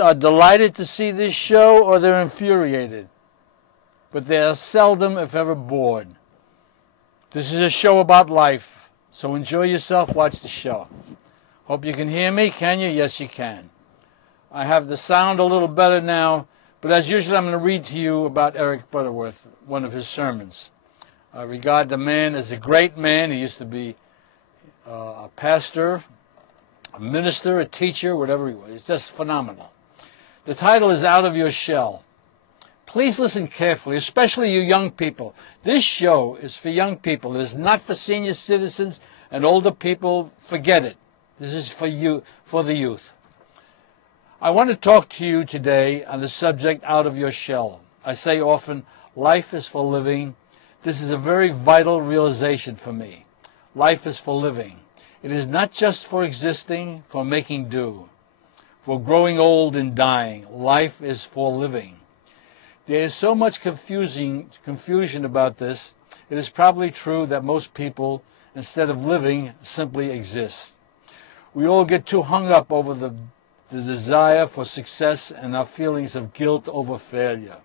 Are delighted to see this show or they're infuriated, but they are seldom, if ever, bored. This is a show about life, so enjoy yourself, watch the show. Hope you can hear me. Can you? Yes, you can. I have the sound a little better now, but as usual, I'm going to read to you about Eric Butterworth, one of his sermons. I regard the man as a great man. He used to be a pastor, a minister, a teacher, whatever he was. He's just phenomenal. The title is Out of Your Shell. Please listen carefully, especially you young people. This show is for young people. It is not for senior citizens and older people. Forget it. This is for you, for the youth. I want to talk to you today on the subject out of your shell. I say often, life is for living. This is a very vital realization for me. Life is for living. It is not just for existing, for making do. For growing old and dying. Life is for living. There is so much confusion about this. It is probably true that most people, instead of living, simply exist. We all get too hung up over the desire for success and our feelings of guilt over failure.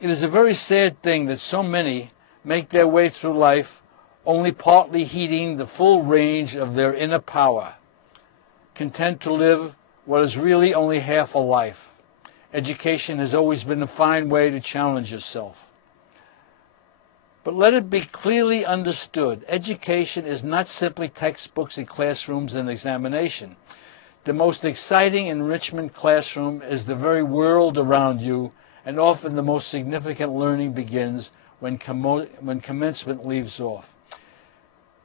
It is a very sad thing that so many make their way through life only partly heeding the full range of their inner power, content to live what is really only half a life. Education has always been a fine way to challenge yourself. But let it be clearly understood, education is not simply textbooks and classrooms and examination. The most exciting enrichment classroom is the very world around you, and often the most significant learning begins when commencement leaves off.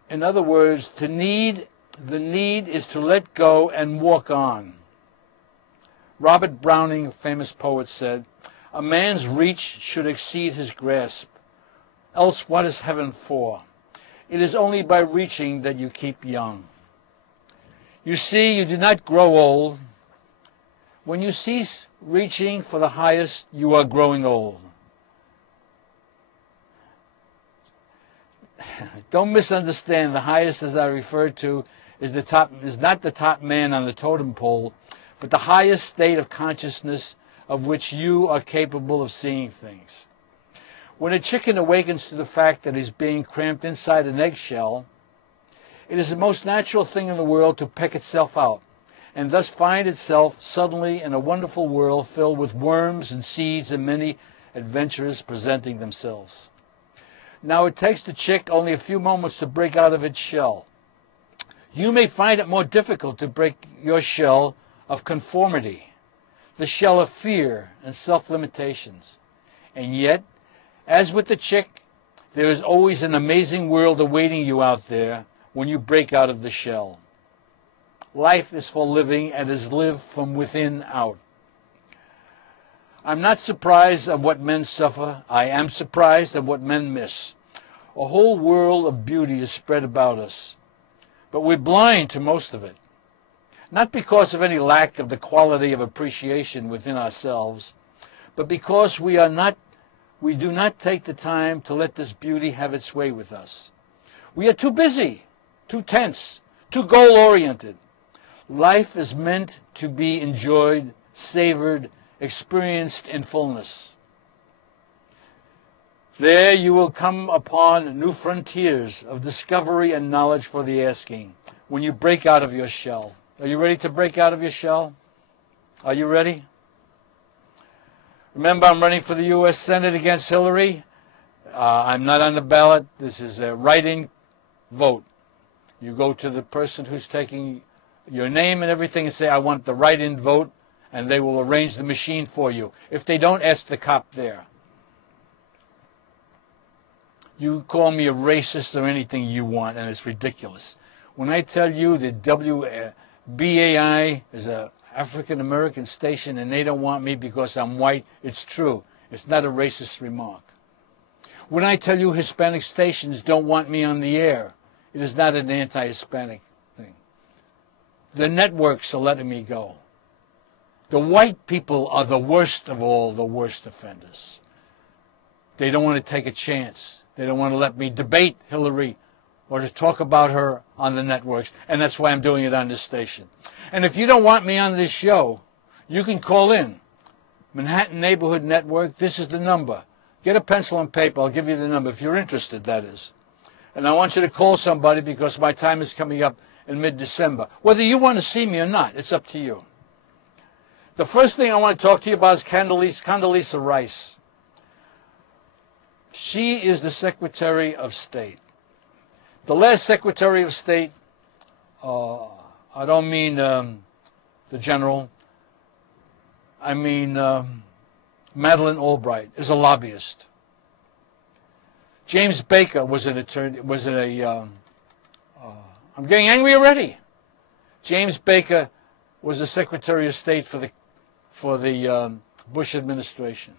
In other words, the need is to let go and walk on. Robert Browning, a famous poet, said, "A man's reach should exceed his grasp. Else what is heaven for? It is only by reaching that you keep young." You see, you do not grow old. When you cease reaching for the highest, you are growing old. Don't misunderstand. The highest, as I referred to, is not the top man on the totem pole, but the highest state of consciousness of which you are capable of seeing things. When a chicken awakens to the fact that he's being cramped inside an eggshell, it is the most natural thing in the world to peck itself out, and thus find itself suddenly in a wonderful world filled with worms and seeds and many adventurers presenting themselves. Now it takes the chick only a few moments to break out of its shell. You may find it more difficult to break your shell of conformity, the shell of fear and self-limitations. And yet, as with the chick, there is always an amazing world awaiting you out there when you break out of the shell. Life is for living and is lived from within out. I'm not surprised at what men suffer. I am surprised at what men miss. A whole world of beauty is spread about us, but we're blind to most of it. Not because of any lack of the quality of appreciation within ourselves, but because we do not take the time to let this beauty have its way with us. We are too busy, too tense, too goal-oriented. Life is meant to be enjoyed, savored, experienced in fullness. There you will come upon new frontiers of discovery and knowledge for the asking when you break out of your shell. Are you ready to break out of your shell? Are you ready? Remember, I'm running for the U.S. Senate against Hillary. I'm not on the ballot. This is a write-in vote. You go to the person who's taking your name and everything and say, "I want the write-in vote," and they will arrange the machine for you. If they don't, ask the cop there. You call me a racist or anything you want, and it's ridiculous. When I tell you that WBAI is an African-American station and they don't want me because I'm white, it's true. It's not a racist remark. When I tell you Hispanic stations don't want me on the air, it is not an anti-Hispanic thing. The networks are letting me go. The white people are the worst of all the worst offenders. They don't want to take a chance. They don't want to let me debate Hillary or to talk about her on the networks, and that's why I'm doing it on this station. And if you don't want me on this show, You can call in. Manhattan Neighborhood Network, this is the number. Get a pencil and paper, I'll give you the number, if you're interested, that is. And I want you to call somebody because my time is coming up in mid-December. Whether you want to see me or not, it's up to you. The first thing I want to talk to you about is Condoleezza Rice. She is the Secretary of State. The last Secretary of State, I don't mean the general, I mean Madeleine Albright, is a lobbyist. James Baker was an attorney, I'm getting angry already. James Baker was the Secretary of State for the Bush administration.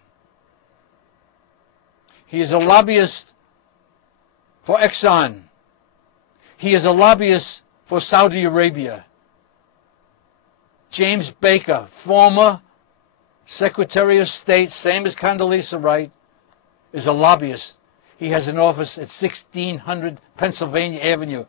He is a lobbyist for Exxon. He is a lobbyist for Saudi Arabia. James Baker, former Secretary of State, same as Condoleezza Rice, is a lobbyist. He has an office at 1600 Pennsylvania Avenue